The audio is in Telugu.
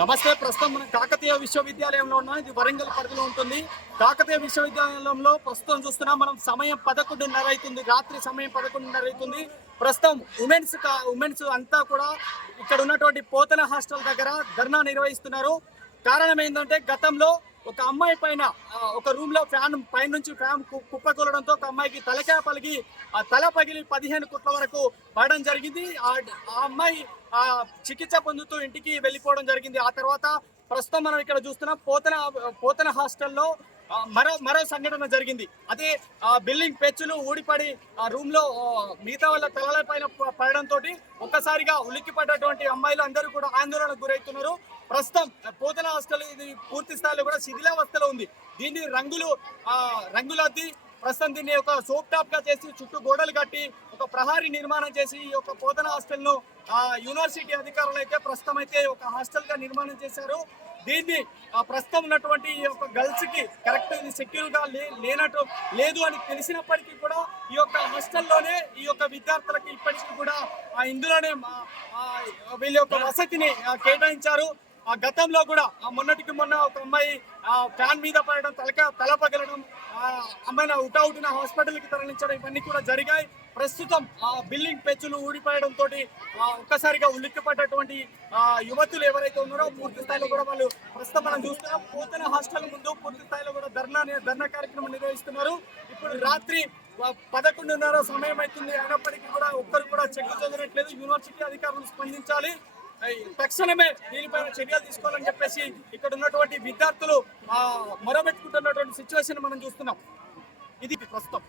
నమస్తే. ప్రస్తుతం మనం కాకతీయ విశ్వవిద్యాలయంలో ఉన్నాం. ఇది వరంగల్ పరిధిలో ఉంటుంది. కాకతీయ విశ్వవిద్యాలయంలో ప్రస్తుతం చూస్తున్నాం మనం. సమయం 11:30 అవుతుంది. రాత్రి సమయం 11:30 అవుతుంది. ప్రస్తుతం ఉమెన్స్ అంతా కూడా ఇక్కడ ఉన్నటువంటి పోతన హాస్టల్ దగ్గర ధర్నా నిర్వహిస్తున్నారు. కారణం ఏంటంటే గతంలో ఒక అమ్మాయి పైన ఒక రూమ్ లో ఫ్యాన్ పైనుంచి ఫ్యాన్ కుప్పకూలడంతో ఒక అమ్మాయికి తలకాయ పలిగి తల పగిలి 15 కోట్ల వరకు పడడం జరిగింది. ఆ అమ్మాయి చికిత్స పొందుతూ ఇంటికి వెళ్ళిపోవడం జరిగింది. ఆ తర్వాత ప్రస్తుతం మనం ఇక్కడ చూస్తున్నాం పోతన హాస్టల్లో మరో సంఘటన జరిగింది. అదే బిల్డింగ్ పెచ్చులు ఊడిపడి ఆ రూమ్ లో మిగతా వాళ్ళ తలల పైన పడడంతో ఒక్కసారిగా ఉలిక్కి పడ్డటువంటి అమ్మాయిలు అందరూ కూడా ఆందోళనకు గురవుతున్నారు. ప్రస్తుతం పోతన హాస్టల్ ఇది పూర్తి స్థాయిలో కూడా శిథిలావస్థలో ఉంది. దీన్ని రంగులద్ది ప్రస్తుతం దీన్ని ఒక సోప్ టాప్ గా చేసి చుట్టూ గోడలు కట్టి ఒక ప్రహారీ నిర్మాణం చేసి ఈ యొక్క పోతన హాస్టల్ ను యూనివర్సిటీ అధికారులు అయితే ప్రస్తుతం అయితే ఒక హాస్టల్ గా నిర్మాణం చేశారు. దీన్ని ప్రస్తుతం ఉన్నటువంటి ఈ యొక్క గర్ల్స్ కి కరెక్ట్ సెక్యూర్ గా లేదు అని తెలిసినప్పటికీ కూడా ఈ యొక్క హాస్టల్లోనే ఈ యొక్క విద్యార్థులకి ఇప్పటికీ కూడా ఇందులోనే వీళ్ళ యొక్క వసతిని కేటాయించారు. గతంలో కూడా మొన్నటికి మొన్న ఒక అమ్మాయి ఫ్యాన్ మీద పడడం, తల పగలడం, అమ్మాయిని అవుట్న హాస్పిటల్కి తరలించడం ఇవన్నీ కూడా జరిగాయి. ప్రస్తుతం బిల్డింగ్ పెచ్చులు ఊడిపోయడంతో ఒక్కసారిగా ఉలిక్కిపడ్డటువంటి యువతులు ఎవరైతే ఉన్నారో పూర్తి స్థాయిలో కూడా వాళ్ళు ప్రస్తుతం మనం చూస్తున్నాం. పోతన హాస్టల్ ముందు పూర్తి స్థాయిలో కూడా ధర్నా కార్యక్రమం నిర్వహిస్తున్నారు. ఇప్పుడు రాత్రి 11:30 సమయం అవుతుంది. అయినప్పటికీ కూడా ఒక్కరు కూడా చెక్ చదవట్లేదు. యూనివర్సిటీ అధికారులు స్పందించాలి, తక్షణమే దీనిపైన చర్యలు తీసుకోవాలని చెప్పేసి ఇక్కడ ఉన్నటువంటి విద్యార్థులు మొరబెట్టుకుంటున్నటువంటి సిచ్యువేషన్ మనం చూస్తున్నాం. ఇది ప్రస్తుతం.